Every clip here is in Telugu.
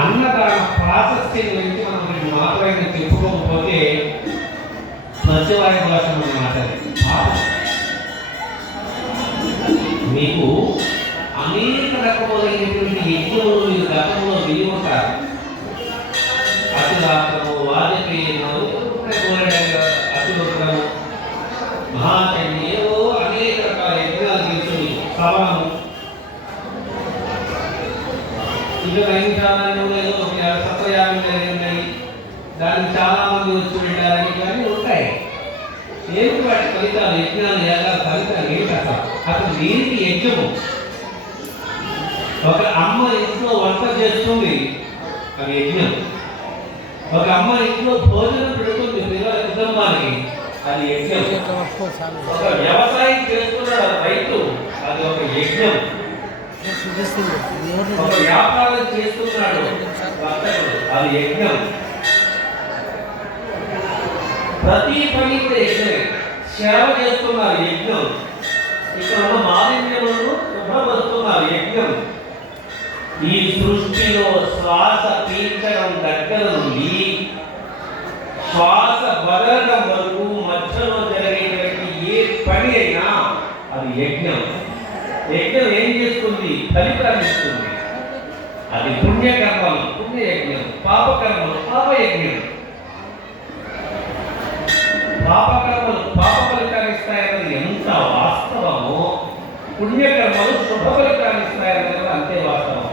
అన్నదాన ప్రాశస్త్యం గురించి మనం రెండు మాత్రమే చెప్పుకోకపోతే ప్రత్యవాయ భాష అన్నమాట. మీకు అనేక రకములైనటువంటి యజ్ఞములు మీరు గతంలో విని ఉంటారు. అతిరాత్రము, వాజపేయము, అతివక్రము, మహాచండి, ఏవో అనేక రకాల యజ్ఞాలు తీసుకుని సవనము ఇంకా నైమిషాలను ఏదో సత్వయాగం ఉన్నాయి. దానికి చాలా మంది వచ్చి వెళ్ళారని ఇవన్నీ ఉంటాయి. ఏంటి వాటి ఫలితాలు? యజ్ఞాలు యాగాల ఫలితాలు ఏంటి? అసలు దేనికి యజ్ఞము? ఒక అమ్మ ఇంట్లో వంట చేస్తుంది, అది యజ్ఞం. ఒక అమ్మ ఇంట్లో భోజనం పెడుతుంది పిల్లల కుటుంబానికి, అది యజ్ఞం. ఒక వ్యవసాయం చేస్తున్నాడు రైతు, అది ఒక యజ్ఞం. ఒక వ్యాపారం చేస్తున్నాడు వర్తకుడు, అది యజ్ఞం. ప్రతి పని కూడా యజ్ఞమే. సేవ చేస్తున్నారు యజ్ఞం. ఇక్కడ ఉన్న మాలిన్యములను శుభ్రపరుస్తున్నారు యజ్ఞం. ఈ సృష్టిలో శ్వాస పీల్చడం దగ్గర నుండి శ్వాస వదలడం వరకు మధ్యలో జరిగేటువంటి ఏ పని అయినా అది యజ్ఞం. యజ్ఞం ఏం చేస్తుంది? ఫలితాన్ని ఇస్తుంది. అది పుణ్యకర్మలు పుణ్యయజ్ఞం, పాపకర్మలు పాపయజ్ఞం. పాపకర్మలు పాప ఫలితాన్ని ఇస్తాయన్నది ఎంత వాస్తవమో, పుణ్యకర్మలు శుభ ఫలితాన్ని ఇస్తాయన్నది అంతే వాస్తవం.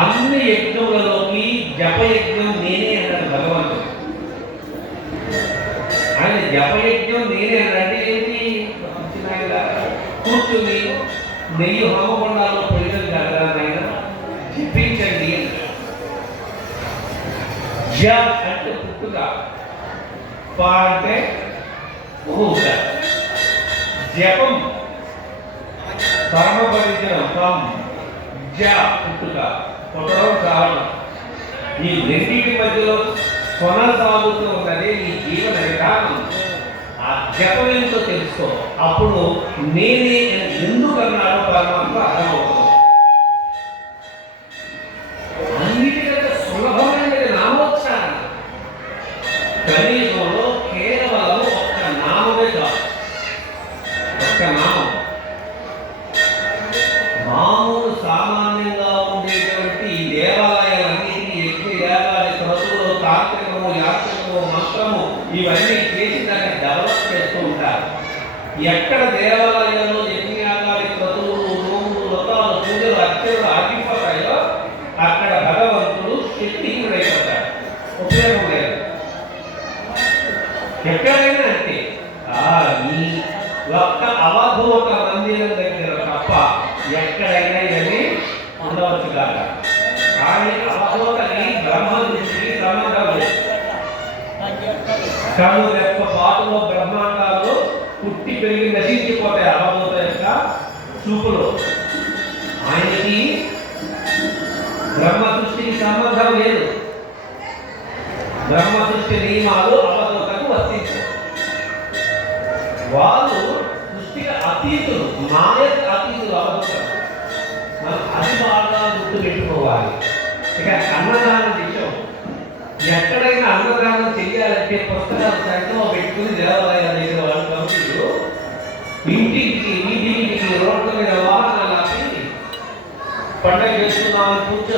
అన్ని యజ్ఞములలోకి జపయజ్ఞం నేనే అన్నాడు భగవంతుడు. ఆయన జపయజ్ఞం నేనే అన్నాడు. ఏంటి? కూర్చుని నెయ్యి హోమకొండాలో పెళ్ళిని కదా ఆయన జపించండి అన్నాడు. జ అంటే పుట్టుగా, ప అంటే ఊగా, జపం పరమపరిచయం, పం జ పుట్టుక, పుట్టడం కావడం. ఈ రెండింటి మధ్యలో కొనసాగుతూ ఉన్నదే ఈ జీవన విధానం. ఆ జపం ఏంటో తెలుసుకో, అప్పుడు నేనే ఎందుకన్నాడో పరమాత్మ అర్థమవుతుంది. అన్నిటికంటే సులభమైనది నామోచ్చారణ. కలియుగంలో కేవలం ఒక్క నామమే కాదు, ఒక్క నామం. మామూలు సామాన్యంగా ఉండేటువంటి దేవాలయాలన్నిటికీ యజ్ఞ యాగాలు, క్రతువులు, తాంత్రికము, యాత్రికము, మంత్రము ఇవన్నీ చేసి దాన్ని డెవలప్ చేస్తూ ఉంటారు. ఎక్కడ దేవాలయాల్లో యజ్ఞయాగాలు, క్రతువులు, నోములు, వ్రతాలు, పూజలు, అర్చనలు ఆగిపోతాయో అక్కడ భగవంతుడు శక్తిహీనుడైపోతాడు. ఉపయోగం లేదు. ఎక్కడైనా అంటే ఈ ఒక్క అవధూత మందిరం దగ్గర తప్ప ఎక్కడైనా ఇవన్నీ ఉండవచ్చు కాక. కానీ అవధూతకి బ్రహ్మ దృష్టికి సంబంధం లేదు. కను యొక్క పాటులో బ్రహ్మాండాలు పుట్టి పెరిగి నశించిపోతాయి అవధూత యొక్క చూపులో. ఆయనకి బ్రహ్మ సృష్టికి సంబంధం లేదు. బ్రహ్మ సృష్టి నియమాలు అవధూతకు వర్తించవు. వాళ్ళు సృష్టికి అతీతులు, మాయ అతీతులు అవధూతలు. మనం అది బాగా గుర్తు పెట్టుకోవాలి. ఇక అన్నదానం విషయం, ఎక్కడైనా అన్నదానం చెయ్యాలంటే పుస్తకాలు సంఖ్యలో పెట్టుకుని దేవాలయాల దగ్గర వాళ్ళు కమిటీలు ఇంటికి వీధికి రోడ్ల మీద వాహనాలు ఆపి పండగ చేస్తున్నామని కూర్చొని